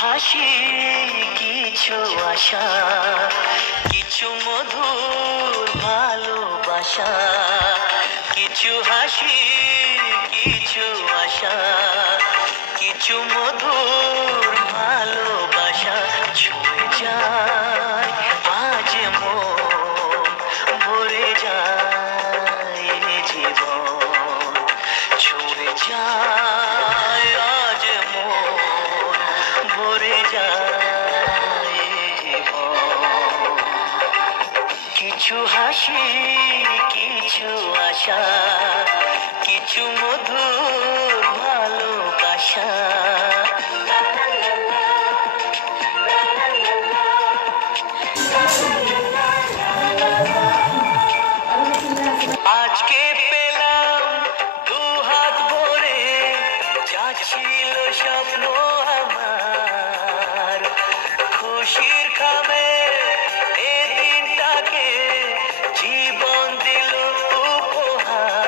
হাসি, কিছু আশা, কিছু মধুর ভালোবাসা। কিছু হাসি, কিছু আশা, কিছু মধুর ভালোবাসা। ছুঁয়ে যায় আজ মন, ভরে যায় জীবন। ছুঁয়ে যায় আজ মন, ভরে যায় জীবন। কিছু হাসি, কিছু আশা, কিছু মধুর ভালোবাসা। আজকে পেলাম দু হাত ভরে, যা ছিল স্বপ্ন আমার। খুশির খামে এ দিনটাকে জীবন দিল উপহার।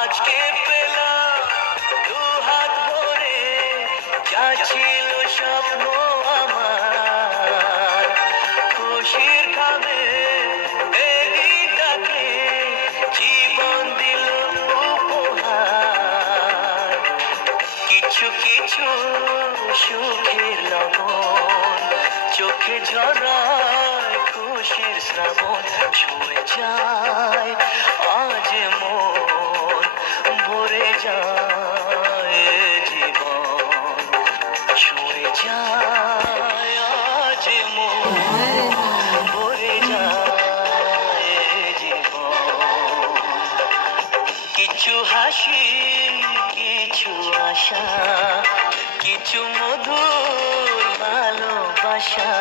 আজকে পেলাম দু হাত ভরে, যা ছিল স্বপ্ন আমার। খুশির খামে এ দিনটাকে জীবন দিল উপহার। কিছু কিছু সুখের লবণ, চোখে ঝরায় খুশির শ্রাবণ। ছুঁয়ে যায় আজ মন, ভরে যায় জীবন। ছুঁয়ে যায় আজ মন, ভরে যায় জীবন। কিছু হাসি, কিছু আশা, কিছু মধুর ভালোবাসা।